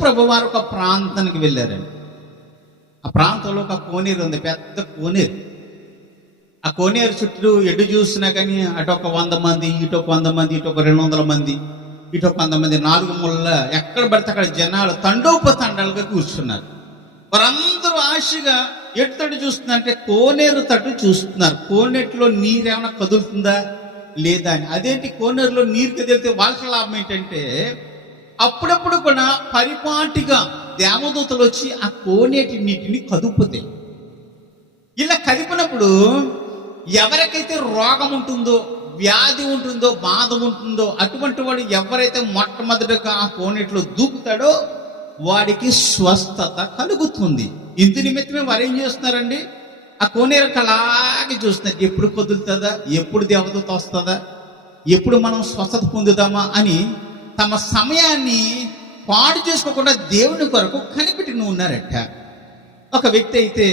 ప్రభు వారు ఒక ప్రాంతానికి వెళ్ళారండి. ఆ ప్రాంతంలో ఒక కోనేరు ఉంది, పెద్ద కోనేరు. ఆ కోనేరు చుట్టూ ఎటు చూసినా కానీ అటు ఒక 100 మంది, ఇటు ఒక 100 మంది, ఇటు ఒక 200 మంది, ఇటు ఒక 100 మంది, 4 ముళ్ళ ఎక్కడ పడితే అక్కడ జనాలు తండోపతండాలుగా కూర్చున్నారు. వారందరూ ఆశగా ఎటు తట్టు చూస్తున్నారంటే కోనేరు తట్టు చూస్తున్నారు. కోనేటిలో నీరేమైనా కదులుతుందా లేదా అని. అదేంటి, కోనేరులో నీరు కదిలితే వాళ్ళకి లాభం ఏంటంటే అప్పుడప్పుడు కూడా పరిపాటిగా దేవదూతలు వచ్చి ఆ కోనేటి నీటిని కదుపుతాయి. ఇలా కదిపినప్పుడు ఎవరికైతే రోగం ఉంటుందో, వ్యాధి ఉంటుందో, బాధ ఉంటుందో అటువంటి వాడు ఎవరైతే మొట్టమొదటిగా ఆ కోనేటిలో దూకుతాడో వాడికి స్వస్థత కలుగుతుంది. ఇందు నిమిత్తమే వారు ఏం చేస్తున్నారండి, ఆ కోనేరు అలాగే చూస్తున్నారు. ఎప్పుడు కదులుతుందా, ఎప్పుడు దేవదూత వస్తుందా, ఎప్పుడు మనం స్వస్థత పొందుదామా అని తమ సమయాన్ని పాడు చేసుకోకుండా దేవుని కొరకు కనిపెట్టి ఉన్నారట. ఒక వ్యక్తి అయితే